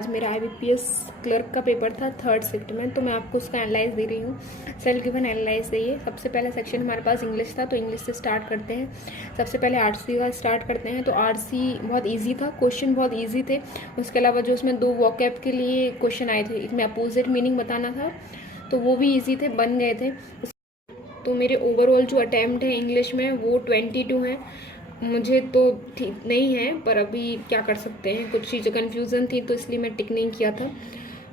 आज मेरा IBPS clerk का पेपर था थर्ड शिफ्ट में, तो मैं आपको उसका एनालाइज दे रही हूँ। सेल्फ गिवन एनालाइज देइए। सबसे पहला सेक्शन हमारे पास इंग्लिश था, तो इंग्लिश से स्टार्ट करते हैं। सबसे पहले आरसी का स्टार्ट करते हैं। तो आरसी बहुत इजी था, क्वेश्चन बहुत इजी थे। उसके अलावा जो उसमें 2 वोकैब के लिए क्वेश्चन आए थे, एक में अपोजिट मीनिंग बताना था, तो वो भी ईजी थे, बन गए थे। तो मेरे ओवरऑल जो अटैम्प्ट है इंग्लिश में वो 22 है। मुझे तो ठीक नहीं है, पर अभी क्या कर सकते हैं, कुछ चीज़ें कन्फ्यूज़न थी तो इसलिए मैं टिक नहीं किया था।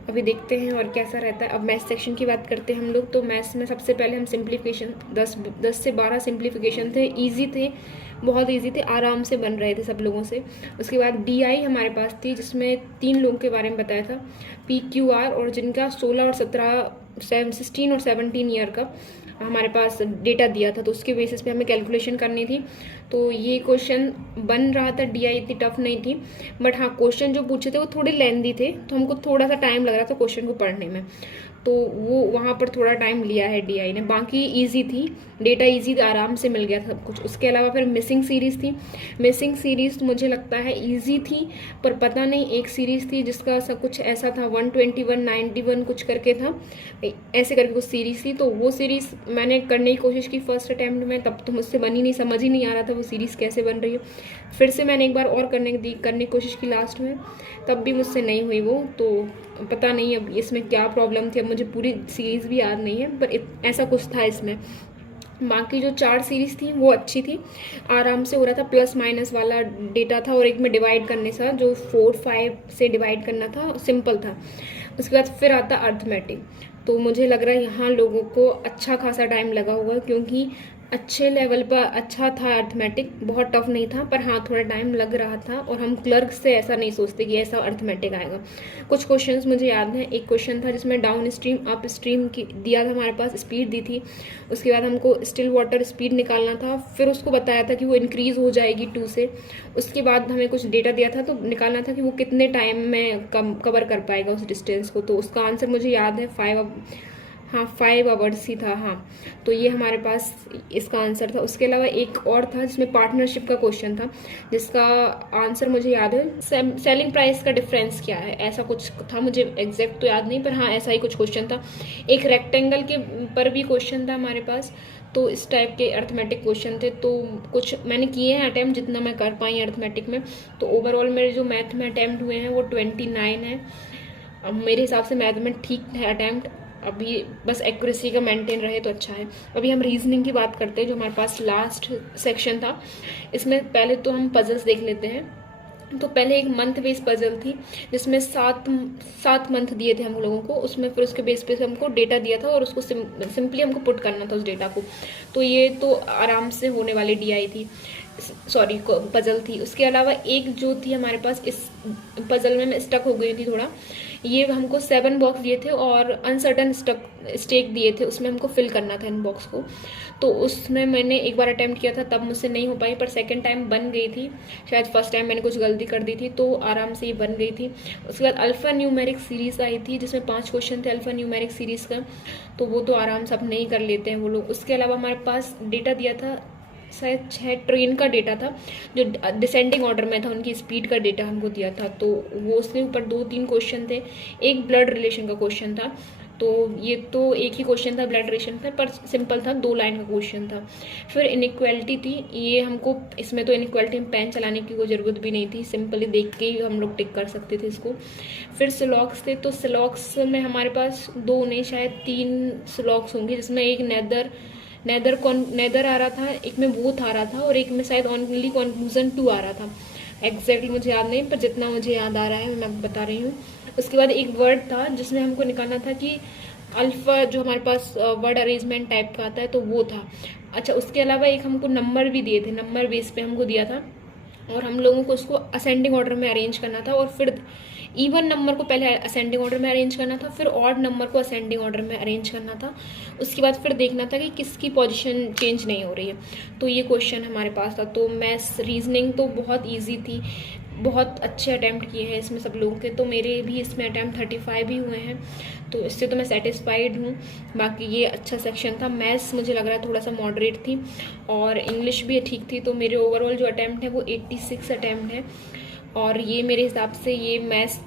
अभी देखते हैं और कैसा रहता है। अब मैथ्स सेक्शन की बात करते हैं हम लोग। तो मैथ्स में सबसे पहले हम सिंप्लीफिकेशन 10 से 12 सिंप्लीफिकेशन थे, ईजी थे, बहुत ईजी थे, आराम से बन रहे थे सब लोगों से। उसके बाद DI हमारे पास थी, जिसमें 3 लोगों के बारे में बताया था, PQR, और जिनका 16 और 16 और 17 ईयर का हमारे पास डेटा दिया था, तो उसके बेसिस पे हमें कैलकुलेशन करनी थी। तो ये क्वेश्चन बन रहा था। DI इतनी टफ नहीं थी, बट हाँ क्वेश्चन जो पूछे थे वो थोड़े लेंदी थे, तो हमको थोड़ा सा टाइम लग रहा था क्वेश्चन को पढ़ने में, तो वो वहाँ पर थोड़ा टाइम लिया है DI ने। बाकी ईजी थी, डेटा ईजी था, आराम से मिल गया सब कुछ। उसके अलावा फिर मिसिंग सीरीज़ थी। मिसिंग सीरीज़ मुझे लगता है ईजी थी, पर पता नहीं, एक सीरीज़ थी जिसका सब कुछ ऐसा था 121 91 कुछ करके था, ऐसे करके कुछ सीरीज़ थी। तो वो सीरीज़ मैंने करने की कोशिश की फर्स्ट अटैम्प्ट में, तब तो मुझसे बनी नहीं, समझ ही नहीं आ रहा था वो सीरीज़ कैसे बन रही है। फिर से मैंने एक बार और करने की कोशिश की लास्ट में, तब भी मुझसे नहीं हुई वो। तो पता नहीं अब इसमें क्या प्रॉब्लम थी, अब मुझे पूरी सीरीज़ भी याद नहीं है, पर ऐसा कुछ था इसमें। बाकी जो 4 सीरीज़ थी वो अच्छी थी, आराम से हो रहा था, प्लस माइनस वाला डेटा था, और एक में डिवाइड करने से जो 4 5 से डिवाइड करना था, सिंपल था। उसके बाद फिर आता अर्थमेटिक। तो मुझे लग रहा है यहाँ लोगों को अच्छा खासा टाइम लगा हुआ, क्योंकि अच्छे लेवल पर अच्छा था अर्थमेटिक, बहुत टफ नहीं था, पर हाँ थोड़ा टाइम लग रहा था। और हम क्लर्क से ऐसा नहीं सोचते कि ऐसा अर्थमेटिक आएगा। कुछ क्वेश्चंस मुझे याद हैं। एक क्वेश्चन था जिसमें डाउन स्ट्रीम अप स्ट्रीम की दिया था, हमारे पास स्पीड दी थी। उसके बाद हमको स्टिल वाटर स्पीड निकालना था, फिर उसको बताया था कि वो इंक्रीज़ हो जाएगी 2 से। उसके बाद हमें कुछ डेटा दिया था, तो निकालना था कि वो कितने टाइम में कवर कर पाएगा उस डिस्टेंस को। तो उसका आंसर मुझे याद है 5 आवर्स ही था। हाँ, तो ये हमारे पास इसका आंसर था। उसके अलावा एक और था जिसमें पार्टनरशिप का क्वेश्चन था, जिसका आंसर मुझे याद है, सेलिंग प्राइस का डिफरेंस क्या है, ऐसा कुछ था। मुझे एग्जैक्ट तो याद नहीं, पर हाँ ऐसा ही कुछ क्वेश्चन था। एक रेक्टेंगल के पर भी क्वेश्चन था हमारे पास। तो इस टाइप के अर्थमेटिक क्वेश्चन थे। तो कुछ मैंने किए हैं अटैम्प्ट, जितना मैं कर पाई अर्थमेटिक में। तो ओवरऑल मेरे जो मैथ में अटैम्प्ट हुए हैं वो 29 है। अब मेरे हिसाब से मैथ में ठीक है अटैम्प्ट, अभी बस एक्यूरेसी का मेंटेन रहे तो अच्छा है। अभी हम रीजनिंग की बात करते हैं, जो हमारे पास लास्ट सेक्शन था। इसमें पहले तो हम पजल्स देख लेते हैं। तो पहले एक मंथ बेस्ड पजल थी, जिसमें 7 मंथ दिए थे हम लोगों को। उसमें फिर उसके बेस पे हमको डेटा दिया था, और उसको सिंपली हमको पुट करना था उस डेटा को। तो ये तो आराम से होने वाली DI थी, सॉरी पजल थी। उसके अलावा एक जो थी हमारे पास, इस पजल में मैं स्टक हो गई थी थोड़ा। ये हमको 7 बॉक्स दिए थे और अनसर्टन स्टेक दिए थे, उसमें हमको फिल करना था इन बॉक्स को। तो उसमें मैंने एक बार अटैम्प्ट किया था, तब मुझसे नहीं हो पाई, पर सेकंड टाइम बन गई थी। शायद फर्स्ट टाइम मैंने कुछ गलती कर दी थी, तो आराम से ये बन गई थी। उसके बाद अल्फा न्यूमेरिक सीरीज़ आई थी, जिसमें 5 क्वेश्चन थे अल्फा न्यूमेरिक सीरीज़ का, तो वो तो आराम से अब नहीं कर लेते हैं वो लोग। उसके अलावा हमारे पास डेटा दिया था, शायद 6 ट्रेन का डेटा था, जो डिसेंडिंग ऑर्डर में था, उनकी स्पीड का डेटा हमको दिया था। तो वो उसके ऊपर 2-3 क्वेश्चन थे। एक ब्लड रिलेशन का क्वेश्चन था, तो ये तो एक ही क्वेश्चन था ब्लड रिलेशन पर सिंपल था, 2 लाइन का क्वेश्चन था। फिर इनइक्वालिटी थी, ये हमको, इसमें तो इनइक्वालिटी में पेन चलाने की कोई ज़रूरत भी नहीं थी, सिंपली देख के ही हम लोग टिक कर सकते थे इसको। फिर सिलॉक्स थे, तो सिलॉक्स में हमारे पास 2 नहीं शायद 3 सिलॉक्स होंगे, जिसमें एक नेदर आ रहा था, एक में बोथ आ रहा था, और एक में शायद ओनली कंक्लूजन 2 आ रहा था। एग्जैक्टली मुझे याद नहीं, पर जितना मुझे याद आ रहा है मैं बता रही हूँ। उसके बाद एक वर्ड था जिसमें हमको निकालना था कि अल्फ़ा, जो हमारे पास वर्ड अरेंजमेंट टाइप का आता है, तो वो था। अच्छा, उसके अलावा एक हमको नंबर भी दिए थे, नंबर बेस पे हमको दिया था, और हम लोगों को उसको असेंडिंग ऑर्डर में अरेंज करना था, और फिर इवन नंबर को पहले असेंडिंग ऑर्डर में अरेंज करना था, फिर ऑड नंबर को असेंडिंग ऑर्डर में अरेंज करना था। उसके बाद फिर देखना था कि किसकी पोजीशन चेंज नहीं हो रही है। तो ये क्वेश्चन हमारे पास था। तो मैथ्स रीजनिंग तो बहुत ईजी थी, बहुत अच्छे अटैम्प्ट किए हैं इसमें सब लोगों के। तो मेरे भी इसमें अटैम्प्ट 35 ही हुए हैं, तो इससे तो मैं सेटिस्फाइड हूँ। बाकी ये अच्छा सेक्शन था। मैथ्स मुझे लग रहा है थोड़ा सा मॉडरेट थी, और इंग्लिश भी ठीक थी। तो मेरे ओवरऑल जो अटैम्प्ट है वो 86 अटैम्प्ट है, और ये मेरे हिसाब से ये मैथ्स